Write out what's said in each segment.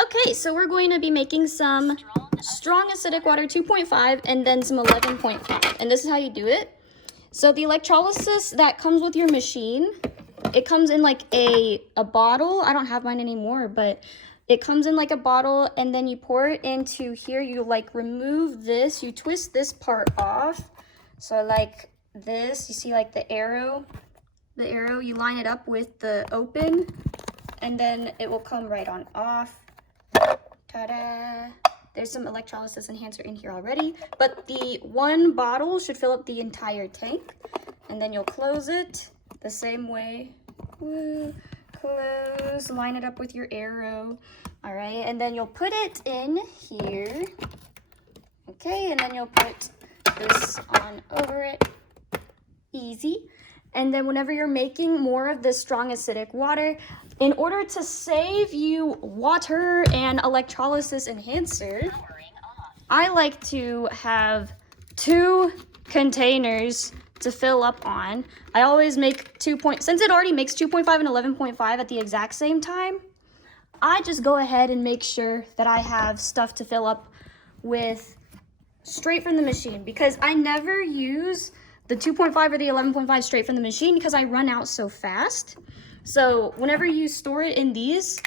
Okay, so we're going to be making some strong acidic water 2.5 and then some 11.5. And this is how you do it. So the electrolysis that comes with your machine, it comes in like a bottle. I don't have mine anymore, but it comes in like a bottle, and then you pour it into here. You like remove this, you twist this part off. So like this, you see like the arrow, you line it up with the open, and then it will come right on off. Ta-da! There's some electrolysis enhancer in here already, but the one bottle should fill up the entire tank. And then you'll close it the same way. Woo. Close, line it up with your arrow. All right, and then you'll put it in here. Okay, and then you'll put this on over it. Easy. And then whenever you're making more of this strong acidic water, in order to save you water and electrolysis enhancer, I like to have 2 containers to fill up on. I always make since it already makes 2.5 and 11.5 at the exact same time, I just go ahead and make sure that I have stuff to fill up with straight from the machine, because I never use the 2.5 or the 11.5 straight from the machine because I run out so fast. So whenever you store it in these,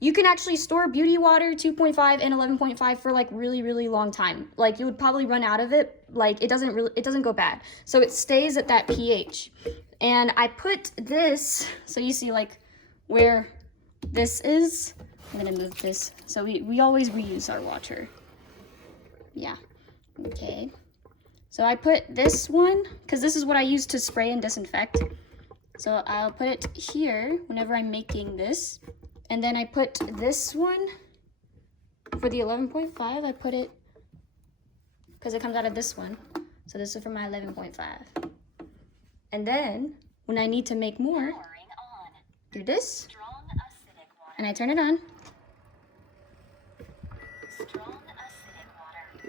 you can actually store beauty water 2.5 and 11.5 for like really long time. Like you would probably run out of it. Like it doesn't go bad. So it stays at that pH. And I put this, so you see like where this is. I'm gonna move this. So we always reuse our water. Yeah, okay. So I put this one, because this is what I use to spray and disinfect. So I'll put it here whenever I'm making this. And then I put this one for the 11.5. I put it, because it comes out of this one. So this is for my 11.5. And then when I need to make more, do this. And I turn it on.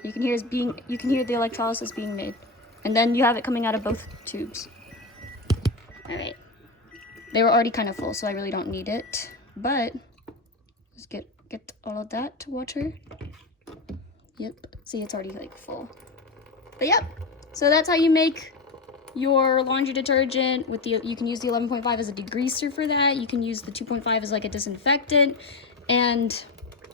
You can hear the electrolysis being made. And then you have it coming out of both tubes. All right. They were already kind of full, so I really don't need it. But let's get all of that water. Yep. See, it's already like full. But yep. So that's how you make your laundry detergent with the, you can use the 11.5 as a degreaser for that. You can use the 2.5 as like a disinfectant and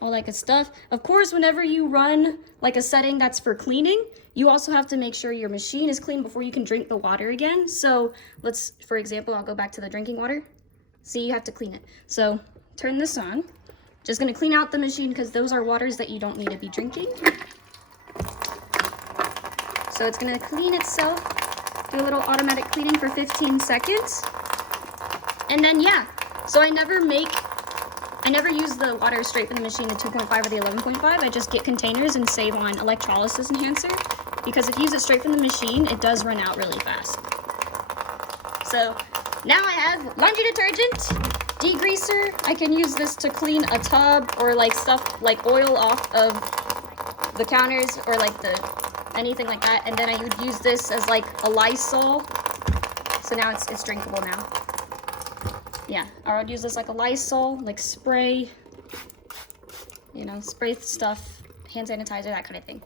all that good stuff. Of course, whenever you run like a setting that's for cleaning, you also have to make sure your machine is clean before you can drink the water again. So let's, for example, I'll go back to the drinking water. See, you have to clean it. So turn this on. Just gonna clean out the machine because those are waters that you don't need to be drinking. So it's gonna clean itself, do a little automatic cleaning for 15 seconds. And then yeah, so I never use the water straight from the machine, the 2.5 or the 11.5. I just get containers and save on electrolysis enhancer, because if you use it straight from the machine, it does run out really fast. So now I have laundry detergent, degreaser. I can use this to clean a tub or like stuff like oil off of the counters or like anything like that. And then I would use this as like a Lysol. So now it's drinkable now. Yeah, or I'd use this like a Lysol, like spray, you know, spray stuff, hand sanitizer, that kind of thing.